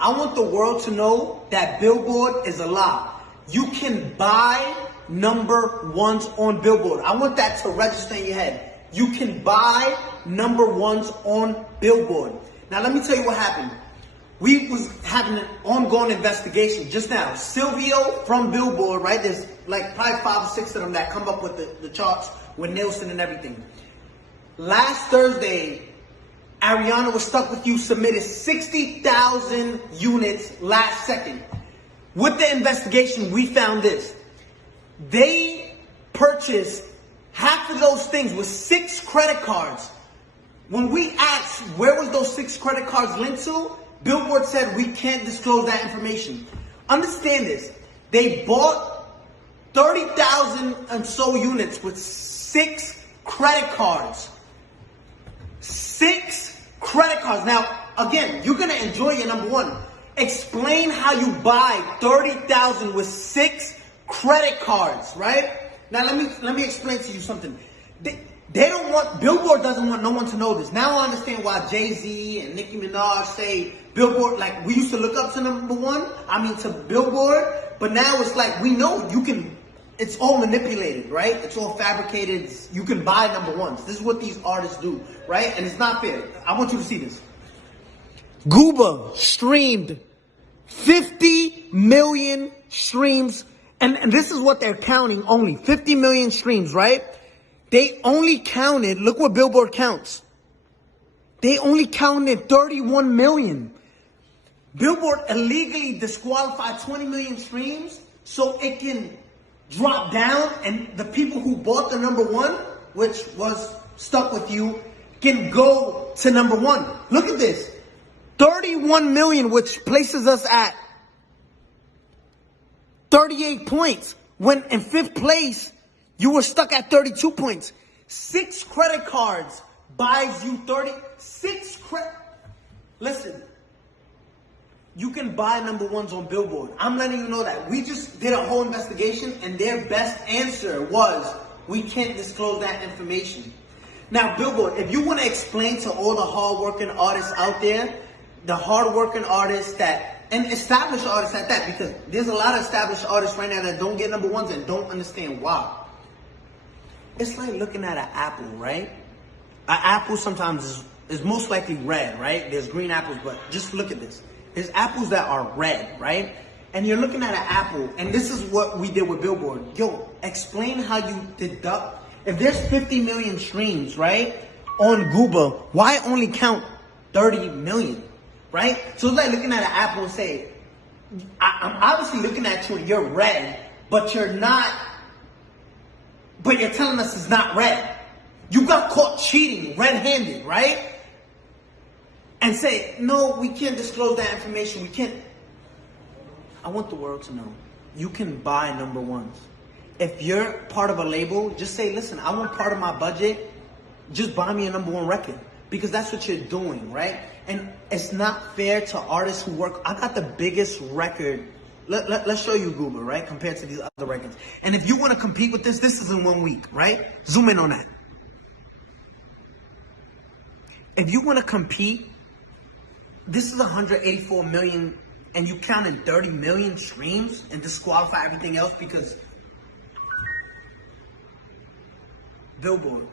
I want the world to know that Billboard is a lie. You can buy number ones on Billboard. I want that to register in your head. You can buy number ones on Billboard. Now let me tell you what happened. We was having an ongoing investigation just now. Silvio from Billboard, right? There's like probably 5 or 6 of them that come up with the charts with Nielsen and everything. Last Thursday, Ariana Was Stuck With You submitted 60,000 units last second. With the investigation, we found this. They purchased half of those things with 6 credit cards. When we asked where was those 6 credit cards linked to, Billboard said we can't disclose that information. Understand this. They bought 30,000 and so units with 6 credit cards. 6 credit cards. Now, again, you're going to enjoy your number one. Explain how you buy 30,000 with 6 credit cards, right? Now, let me explain to you something. They don't want, Billboard doesn't want no one to know this. Now I understand why Jay-Z and Nicki Minaj say Billboard, like we used to look up to number one, to Billboard, but now it's like we know you can, it's all manipulated, right? It's all fabricated. You can buy number ones. This is what these artists do, right? And it's not fair. I want you to see this. Gooba streamed 50 million streams, and this is what they're counting only, 50 million streams, right? They only counted, look what Billboard counts. They only counted 31 million. Billboard illegally disqualified 20 million streams so it can drop down and the people who bought the number one, which was Stuck With You, can go to number one. Look at this. 31 million, which places us at 38 points. When in 5th place, you were stuck at 32 points. 6 credit cards buys you 36 credit. Listen, you can buy number ones on Billboard. I'm letting you know that. We just did a whole investigation and their best answer was, we can't disclose that information. Now, Billboard, if you want to explain to all the hardworking artists out there, the hardworking artists that, and established artists at that, because there's a lot of established artists right now that don't get number ones and don't understand why. It's like looking at an apple, right? An apple sometimes is most likely red, right? There's green apples, but just look at this. There's apples that are red, right? And you're looking at an apple, and this is what we did with Billboard. Yo, explain how you deduct. If there's 50 million streams, right, on Gooba, why only count 30 million, right? So it's like looking at an apple and say, I'm obviously looking at you and you're red, but you're not. But you're telling us it's not red. You got caught cheating red-handed, right? And say, no, we can't disclose that information. We can't. I want the world to know. You can buy number ones. If you're part of a label, just say, listen, I want part of my budget. Just buy me a number one record. Because that's what you're doing, right? And it's not fair to artists who work. I got the biggest record. Let's show you Gooba, right? Compared to these other records. And if you want to compete with this is in 1 week, right? Zoom in on that. If you want to compete, this is 184 million and you counted 30 million streams and disqualify everything else because Billboard.